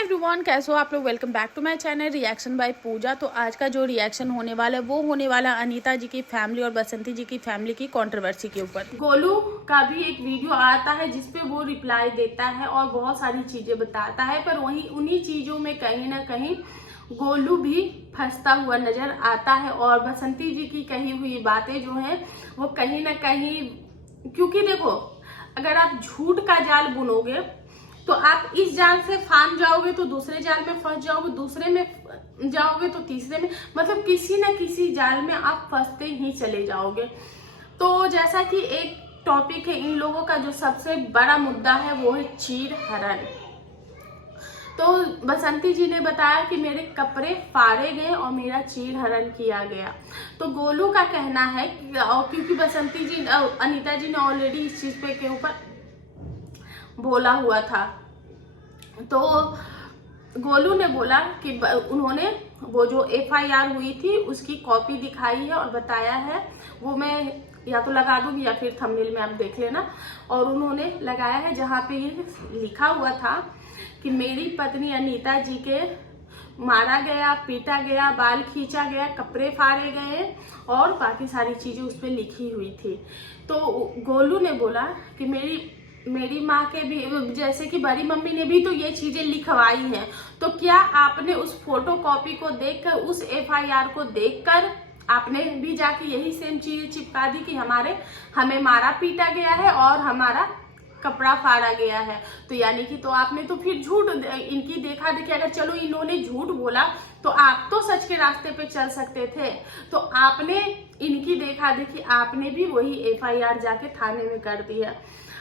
Hi everyone, कैसे हो आप लोग। Welcome back to my channel reaction by Pooja. तो आज का जो रिएक्शन होने वाला है वो होने वाला अनीता जी की फैमिली और बसंती जी की फैमिली की कंट्रोवर्सी के ऊपर। गोलू का भी एक वीडियो आता है जिसपे वो रिप्लाई देता है और बहुत सारी चीजें बताता है, पर वहीं उन्हीं चीजों में कहीं ना कहीं गोलू भी फंसता हुआ नजर आता है और बसंती जी की कही हुई बातें जो है वो कहीं ना कहीं, क्योंकि देखो अगर आप झूठ का जाल बुनोगे तो आप इस जाल से फान जाओगे तो दूसरे जाल में फंस जाओगे, दूसरे में जाओगे तो तीसरे में, मतलब किसी न किसी जाल में आप फंसते ही चले जाओगे। तो जैसा कि एक टॉपिक है इन लोगों का, जो सबसे बड़ा मुद्दा है वो है चीर हरण। तो बसंती जी ने बताया कि मेरे कपड़े फाड़े गए और मेरा चीर हरण किया गया। तो गोलू का कहना है क्योंकि बसंती जी अनीता जी ने ऑलरेडी इस चीज पे के ऊपर बोला हुआ था, तो गोलू ने बोला कि उन्होंने वो जो एफआईआर हुई थी उसकी कॉपी दिखाई है और बताया है, वो मैं या तो लगा दूंगी या फिर थंबनेल में आप देख लेना। और उन्होंने लगाया है जहाँ पे ये लिखा हुआ था कि मेरी पत्नी अनीता जी के मारा गया, पीटा गया, बाल खींचा गया, कपड़े फाड़े गए और बाकी सारी चीजें उस पर लिखी हुई थी। तो गोलू ने बोला कि मेरी माँ के भी, जैसे कि बड़ी मम्मी ने भी तो ये चीजें लिखवाई हैं, तो क्या आपने उस फोटो कॉपी को देखकर, उस एफआईआर को देखकर आपने भी जाके यही सेम चीजें चिपका दी कि हमें मारा पीटा गया है और हमारा कपड़ा फाड़ा गया है? तो यानी कि तो आपने तो फिर झूठ इनकी देखा देखी, अगर चलो इन्होंने झूठ बोला तो आप तो सच के रास्ते पे चल सकते थे, तो आपने इनकी देखा देखी आपने भी वही एफआईआर जाके थाने में कर दिया।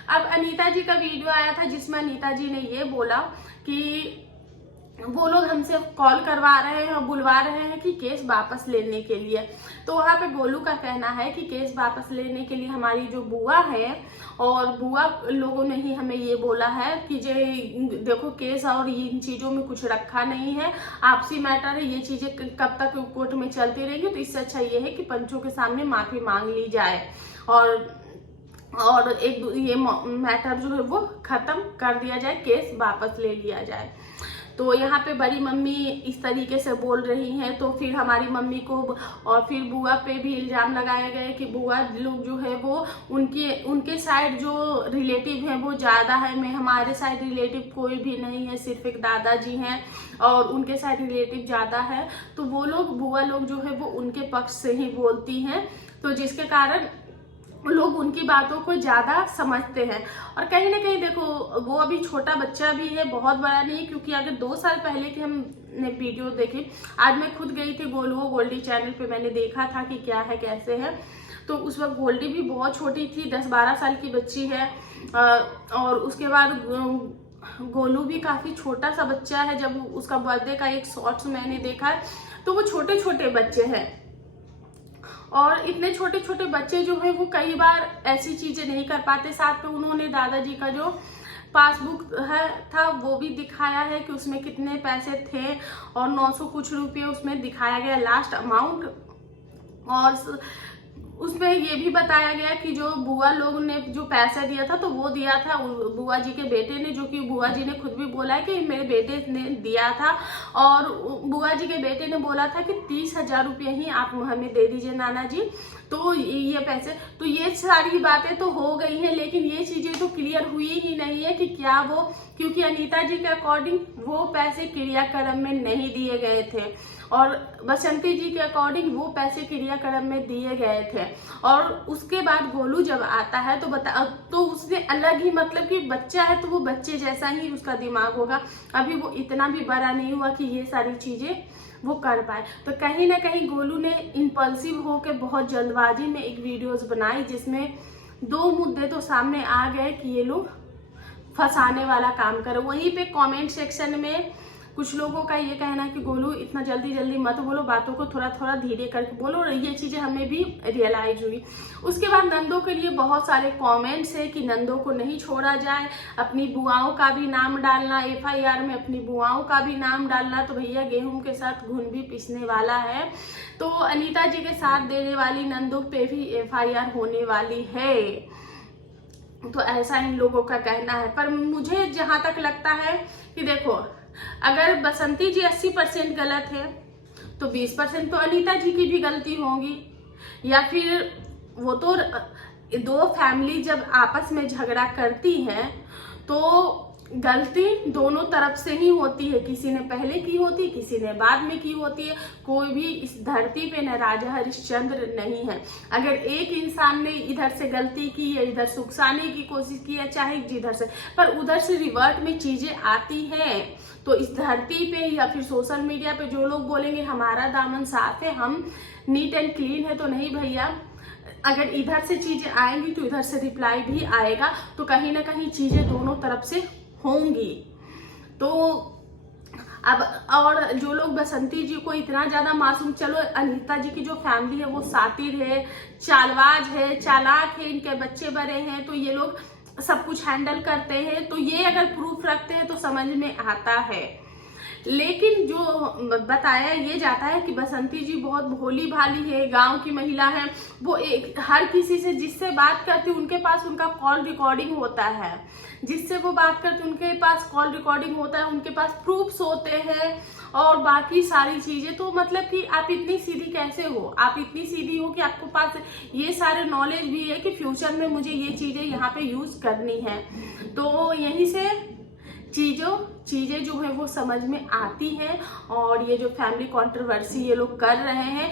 अब अनीता जी का वीडियो आया था जिसमें अनीता जी ने ये बोला कि वो लोग हमसे कॉल करवा रहे हैं और बुलवा रहे हैं कि केस वापस लेने के लिए। तो वहाँ पे गोलू का कहना है कि केस वापस लेने के लिए हमारी जो बुआ है और बुआ लोगों ने ही हमें ये बोला है कि देखो केस और इन चीजों में कुछ रखा नहीं है, आपसी मैटर है, ये चीजें कब तक कोर्ट में चलती रहेंगी, तो इससे अच्छा ये है कि पंचों के सामने माफी मांग ली जाए और एक ये मैटर जो है वो खत्म कर दिया जाए, केस वापस ले लिया जाए। तो यहाँ पे बड़ी मम्मी इस तरीके से बोल रही हैं, तो फिर हमारी मम्मी को और फिर बुआ पे भी इल्जाम लगाए गए कि बुआ लोग जो है वो उनके साइड जो रिलेटिव हैं वो ज्यादा है, मैं हमारे साइड रिलेटिव कोई भी नहीं है, सिर्फ एक दादाजी हैं और उनके साइड रिलेटिव ज्यादा है, तो वो लोग बुआ लोग जो है वो उनके पक्ष से ही बोलती हैं, तो जिसके कारण लोग उनकी बातों को ज्यादा समझते हैं। और कहीं ना कहीं देखो वो अभी छोटा बच्चा भी है, बहुत बड़ा नहीं, क्योंकि अगर 2 साल पहले की हमने वीडियो देखी, आज मैं खुद गई थी गोल्डी चैनल पे, मैंने देखा था कि क्या है कैसे है, तो उस वक्त गोल्डी भी बहुत छोटी थी, 10-12 साल की बच्ची है। और उसके बाद गोलू भी काफी छोटा सा बच्चा है। जब उसका बर्थडे का एक शॉर्ट्स मैंने देखा तो वो छोटे छोटे बच्चे हैं, और इतने छोटे छोटे बच्चे जो है वो कई बार ऐसी चीजें नहीं कर पाते। साथ में उन्होंने दादाजी का जो पासबुक है था वो भी दिखाया है कि उसमें कितने पैसे थे और 900 कुछ रुपये उसमें दिखाया गया लास्ट अमाउंट, और उसमें ये भी बताया गया कि जो बुआ लोग ने जो पैसा दिया था तो वो दिया था बुआ जी के बेटे ने, जो कि बुआ जी ने खुद भी बोला है कि मेरे बेटे ने दिया था, और बुआ जी के बेटे ने बोला था कि 30,000 रुपये ही आप हमें दे दीजिए नाना जी, तो ये पैसे, तो ये सारी बातें तो हो गई हैं, लेकिन ये चीजें तो क्लियर हुई ही नहीं है कि क्या वो, क्योंकि अनीता जी के अकॉर्डिंग वो पैसे क्रियाक्रम में नहीं दिए गए थे और बसंती जी के अकॉर्डिंग वो पैसे क्रियाक्रम में दिए गए थे। और उसके बाद गोलू जब आता है तो उसने अलग ही, मतलब कि बच्चा है तो वो बच्चे जैसा ही उसका दिमाग होगा, अभी वो इतना भी बड़ा नहीं हुआ कि ये सारी चीजें वो कर पाए। तो कहीं ना कहीं गोलू ने इम्पल्सिव होकर बहुत जल्दबाजी में एक वीडियोस बनाई जिसमें 2 मुद्दे तो सामने आ गए कि ये लोग फंसाने वाला काम करे। वहीं पे कमेंट सेक्शन में कुछ लोगों का ये कहना है कि गोलू इतना जल्दी जल्दी मत बोलो, बातों को थोड़ा थोड़ा धीरे करके बोलो, और ये चीजें हमें भी रियलाइज हुई। उसके बाद नंदों के लिए बहुत सारे कमेंट्स है कि नंदों को नहीं छोड़ा जाए, अपनी बुआओं का भी नाम डालना, एफआईआर में अपनी बुआओं का भी नाम डालना, तो भैया गेहूं के साथ घुन भी पिसने वाला है, तो अनीता जी के साथ देने वाली नंदों पे भी एफआईआर होने वाली है। तो ऐसा इन लोगों का कहना है, पर मुझे जहां तक लगता है कि देखो अगर बसंती जी 80% गलत है तो 20% तो अनीता जी की भी गलती होगी, या फिर वो तो दो फैमिली जब आपस में झगड़ा करती हैं तो गलती दोनों तरफ से ही होती है, किसी ने पहले की होती है, किसी ने बाद में की होती है। कोई भी इस धरती पे न राजा हरिश्चंद्र नहीं है। अगर एक इंसान ने इधर से गलती की है, इधर से उकसाने की कोशिश की है, चाहे जिधर से, पर उधर से रिवर्ट में चीजें आती हैं, तो इस धरती पे या फिर सोशल मीडिया पे जो लोग बोलेंगे हमारा दामन साफ है, हम नीट एंड क्लीन है, तो नहीं भैया, अगर इधर से चीजें आएंगी तो इधर से रिप्लाई भी आएगा, तो कहीं ना कहीं चीजें दोनों तरफ से होंगी। तो अब और जो लोग बसंती जी को इतना ज्यादा मासूम, चलो अनीता जी की जो फैमिली है वो सातिर है, चालबाज है, चालाक है, इनके बच्चे बड़े हैं, तो ये लोग सब कुछ हैंडल करते हैं, तो ये अगर प्रूफ रखते हैं तो समझ में आता है। लेकिन जो बताया ये जाता है कि बसंती जी बहुत भोली भाली है, गांव की महिला है, वो एक हर किसी से जिससे बात करती उनके पास उनका कॉल रिकॉर्डिंग होता है, जिससे वो बात करती उनके पास कॉल रिकॉर्डिंग होता है, उनके पास प्रूफ्स होते हैं और बाकी सारी चीजें। तो मतलब कि आप इतनी सीधी कैसे हो, आप इतनी सीधी हो कि आपको पास ये सारे नॉलेज भी है कि फ्यूचर में मुझे ये चीजें यहाँ पे यूज करनी है। तो यहीं से चीजें जो है वो समझ में आती हैं। और ये जो फैमिली कंट्रोवर्सी ये लोग कर रहे हैं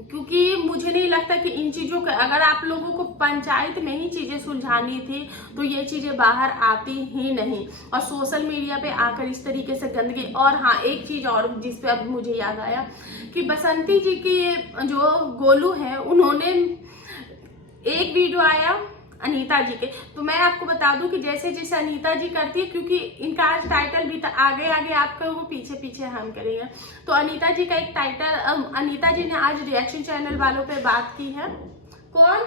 क्योंकि मुझे नहीं लगता कि इन चीजों का, अगर आप लोगों को पंचायत में ही चीजें सुलझानी थी तो ये चीजें बाहर आती ही नहीं, और सोशल मीडिया पे आकर इस तरीके से गंदगी। और हाँ, एक चीज और जिस पे अब मुझे याद आया कि बसंती जी की जो गोलू है, उन्होंने एक वीडियो आया अनीता जी के, तो मैं आपको बता दूं कि जैसे जैसे अनीता जी करती है, क्योंकि इनका आज टाइटल भी आगे आगे आप करोगे, पीछे पीछे हम करेंगे। तो अनीता जी का एक टाइटल, अनीता जी ने आज रिएक्शन चैनल वालों पे बात की है। कौन?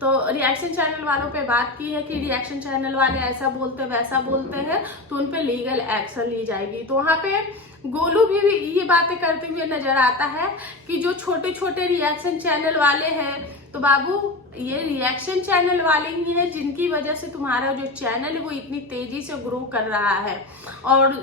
तो रिएक्शन चैनल वालों पे बात की है कि रिएक्शन चैनल वाले ऐसा बोलते वैसा बोलते हैं तो उन पे लीगल एक्शन ली जाएगी। तो वहां पे गोलू भी ये बातें करते हुए नजर आता है कि जो छोटे छोटे रिएक्शन चैनल वाले हैं, तो बाबू ये रिएक्शन चैनल वाले ही हैं जिनकी वजह से तुम्हारा जो चैनल है वो इतनी तेजी से ग्रो कर रहा है। और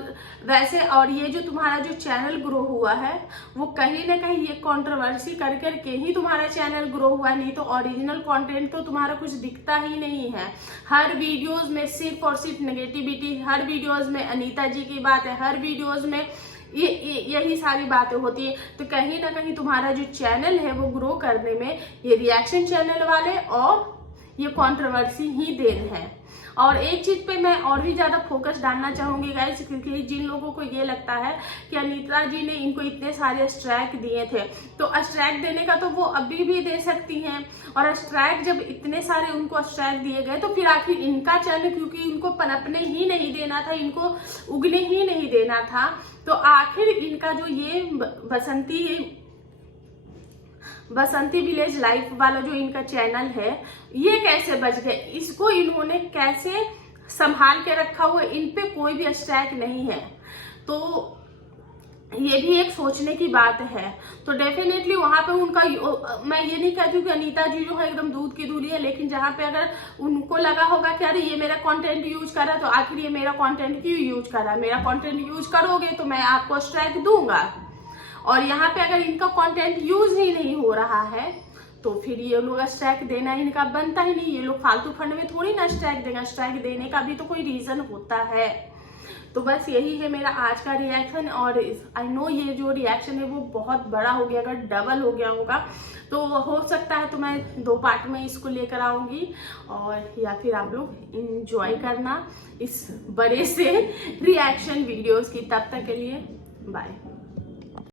वैसे और ये जो तुम्हारा जो चैनल ग्रो हुआ है वो कहीं ना कहीं ये कंट्रोवर्सी कर करके ही तुम्हारा चैनल ग्रो हुआ, नहीं तो ओरिजिनल कंटेंट तो तुम्हारा कुछ दिखता ही नहीं है। हर वीडियोज में सिर्फ और सिर्फ नेगेटिविटी, हर वीडियोज में अनीता जी की बात है, हर वीडियोज में यही सारी बातें होती है। तो कहीं ना कहीं तुम्हारा जो चैनल है वो ग्रो करने में ये रिएक्शन चैनल वाले और ये कंट्रोवर्सी ही देन है। और एक चीज पे मैं और भी ज्यादा फोकस डालना चाहूंगी गाइस, क्योंकि जिन लोगों को ये लगता है कि अनीता जी ने इनको इतने सारे स्ट्राइक दिए थे, तो स्ट्राइक देने का तो वो अभी भी दे सकती हैं। और स्ट्राइक जब इतने सारे उनको स्ट्राइक दिए गए तो फिर आखिर इनका चैनल, क्योंकि इनको पनपने ही नहीं देना था, इनको उगने ही नहीं देना था, तो आखिर इनका जो ये बसंती विलेज लाइफ वाला जो इनका चैनल है ये कैसे बच गए, इसको इन्होंने कैसे संभाल के रखा हुआ, इन पे कोई भी स्ट्राइक नहीं है। तो ये भी एक सोचने की बात है। तो डेफिनेटली वहां पे उनका, मैं ये नहीं कहती हूँ कि अनीता जी जो है एकदम दूध की दूली है, लेकिन जहां पे अगर उनको लगा होगा कि अरे ये मेरा कंटेंट यूज कर रहा है, तो आखिर ये मेरा कंटेंट क्यों यूज कर रहा है, मेरा कंटेंट यूज करोगे तो मैं आपको स्ट्राइक दूंगा। और यहाँ पे अगर इनका कंटेंट यूज ही नहीं हो रहा है तो फिर ये लोग स्ट्राइक देना इनका बनता ही नहीं। ये लोग फालतू फंड में थोड़ी ना स्ट्राइक देगा, स्ट्राइक देने का भी तो कोई रीजन होता है। तो बस यही है मेरा आज का रिएक्शन। और आई नो ये जो रिएक्शन है वो बहुत बड़ा हो गया, अगर डबल हो गया होगा तो हो सकता है तो मैं 2 पार्ट में इसको लेकर आऊंगी, और या फिर आप लोग इंजॉय करना इस बड़े से रिएक्शन वीडियोस की। तब तक के लिए बाय।